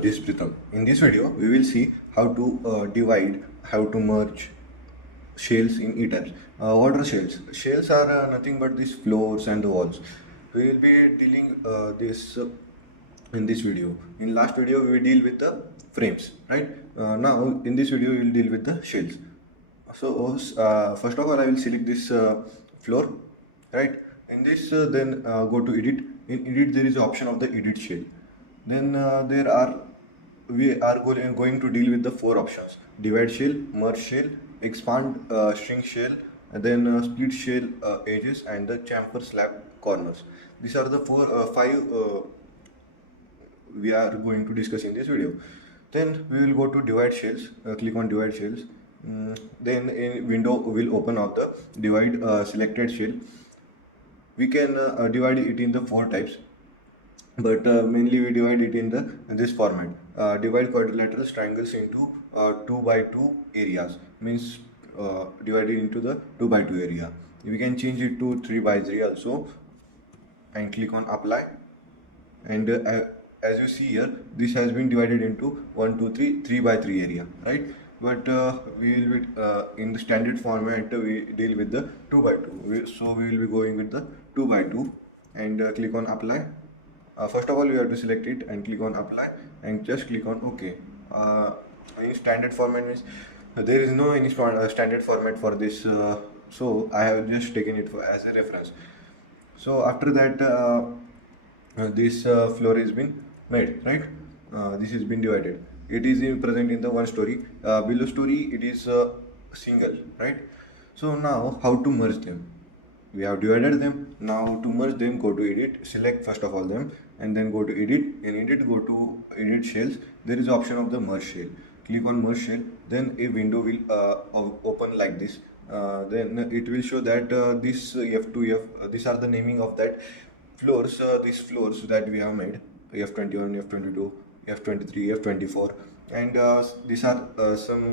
this is Pritham. In this video, we will see how to divide, how to merge shells in ETABS. What are shells? Shells are nothing but these floors and the walls. We will be dealing this in this video. In last video, we will deal with the frames, right? Now, in this video, we will deal with the shells. So, first of all, I will select this floor, right? In this, then go to edit. In edit, there is an option of the edit shell. Then we are going to deal with the four options: divide shell, merge shell, expand string shell, and then split shell edges, and the chamfer slab corners. These are the five we are going to discuss in this video. Then we will go to divide shells, click on divide shells. Then a window will open of the divide selected shell. We can divide it in the four types, but mainly we divide it in this format. Divide quadrilateral triangles into 2 by 2 areas, means divided into the 2 by 2 area. We can change it to 3 by 3 also, and click on apply. And as you see here, this has been divided into 1 2 3 3 by 3 area, right? But we will be in the standard format, we deal with the 2 by 2. So we will be going with the 2 by 2, and click on apply. First of all, you have to select it and click on apply, and just click on OK. In standard format means there is no any standard format for this, so I have just taken it as a reference. So after that, this floor has been made, right? This has been divided. It is present in the one story. Below story, it is single, right? So now, how to merge them? We have divided them. Now to merge them, go to edit, select first of all them, and then go to edit. In edit, go to edit shells. There is option of the merge shell. Click on merge shell. Then a window will open like this. Then it will show that this F2, these are the naming of that floors. These floors that we have made: F21, F22, F23, F24, and these are some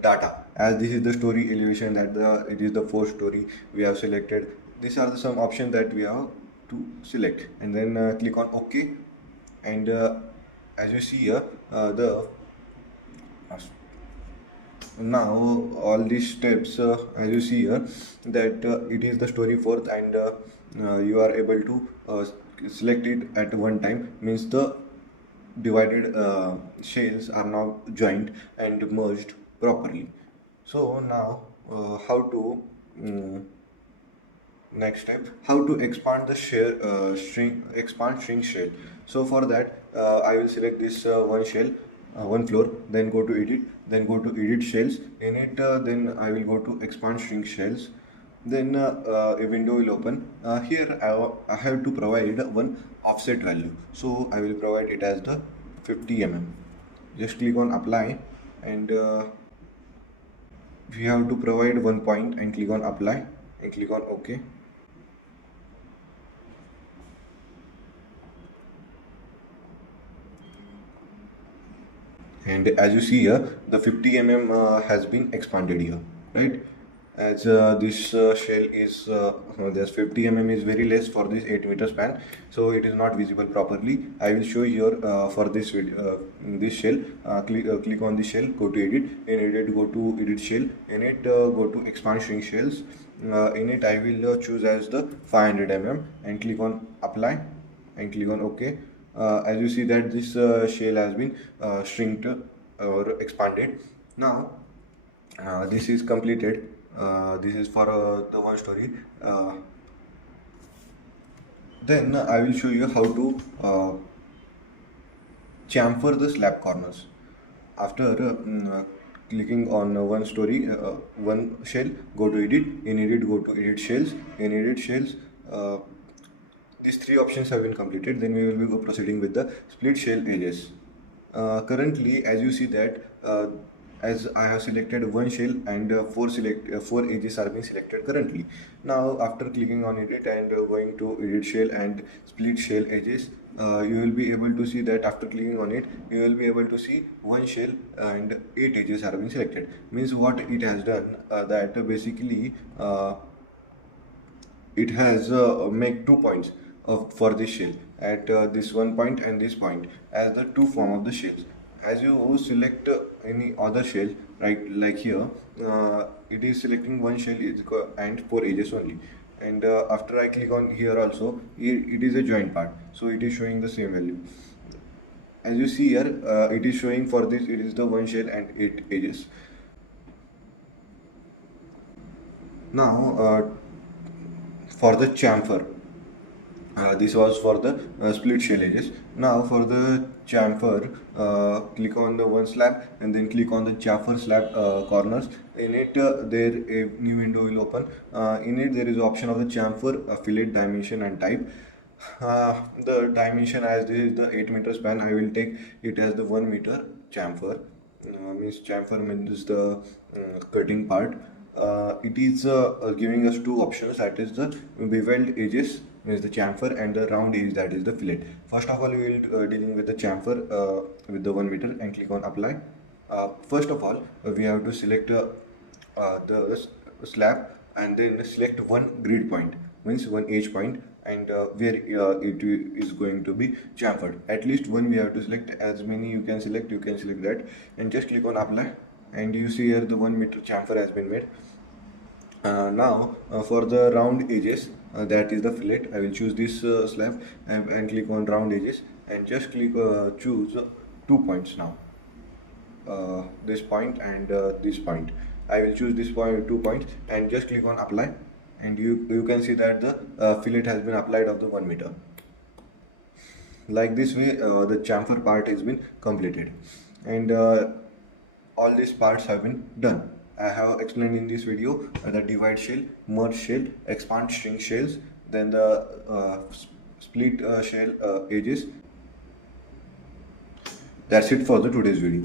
data, as this is the story elevation, that it is the fourth story we have selected. These are some options that we have to select, and then click on OK. And as you see here, now all these steps, as you see here, that it is the story fourth, and you are able to select it at one time, means the divided shells are now joined and merged properly. So now how to next step, how to expand the string shell. So for that, I will select this one shell, one floor, then go to edit, then go to edit shells. In it, then I will go to expand string shells. Then a window will open. Here I have to provide one offset value, so I will provide it as the 50 mm. Just click on apply, and we have to provide 1 point, and click on apply and click on OK. And as you see here, the 50 mm has been expanded here, right? As this shell is this 50 mm is very less for this 8-meter span, so it is not visible properly. I will show here for this video, this shell. Click on the shell, go to edit. In edit, go to edit shell. In it, go to expand string shells. In it, I will choose as the 500 mm, and click on apply and click on OK. As you see that this shell has been shrinked or expanded. Now this is completed. This is for the one story. Then I will show you how to chamfer the slab corners. After clicking on one story, one shell, go to edit. In edit, go to edit shells. In edit shells, these three options have been completed. Then we will be proceeding with the split shell edges. Currently, as you see that as I have selected one shell, and four edges are being selected currently. Now after clicking on edit and going to edit shell and split shell edges, you will be able to see that after clicking on it, you will be able to see one shell and 8 edges are being selected. Means what it has done, that basically it has make 2 points for this shell, at this one point and this point as the two form of the shells. As you select any other shell, right, like here, it is selecting one shell and four edges only. And after I click on here also, it is a joint part, so it is showing the same value. As you see here, it is showing for this, it is the one shell and 8 edges. Now for the chamfer, this was for the split shell edges. Now for the chamfer, click on the one slab and then click on the chamfer slab corners. In it, there a new window will open. In it, there is option of the chamfer fillet dimension and type. The dimension, as this is the 8 meter span, I will take it as the 1 meter chamfer. Means chamfer means the cutting part. It is giving us two options, that is the beveled edges is the chamfer and the round edge, that is the fillet. First of all, we will dealing with the chamfer with the 1 meter and click on apply. First of all, we have to select the slab and then select one grid point, means one edge point, and where it is going to be chamfered. At least one we have to select. As many you can select that, and just click on apply, and you see here the 1 meter chamfer has been made. Now for the round edges, that is the fillet, I will choose this slab and click on round edges and just click choose 2 points now. This point and this point. I will choose this point, 2 points, and just click on apply, and you can see that the fillet has been applied of the 1 meter. Like this way, the chamfer part has been completed, and all these parts have been done. I have explained in this video the divide shell, merge shell, expand string shells, then the split shell edges. That's it for the today's video.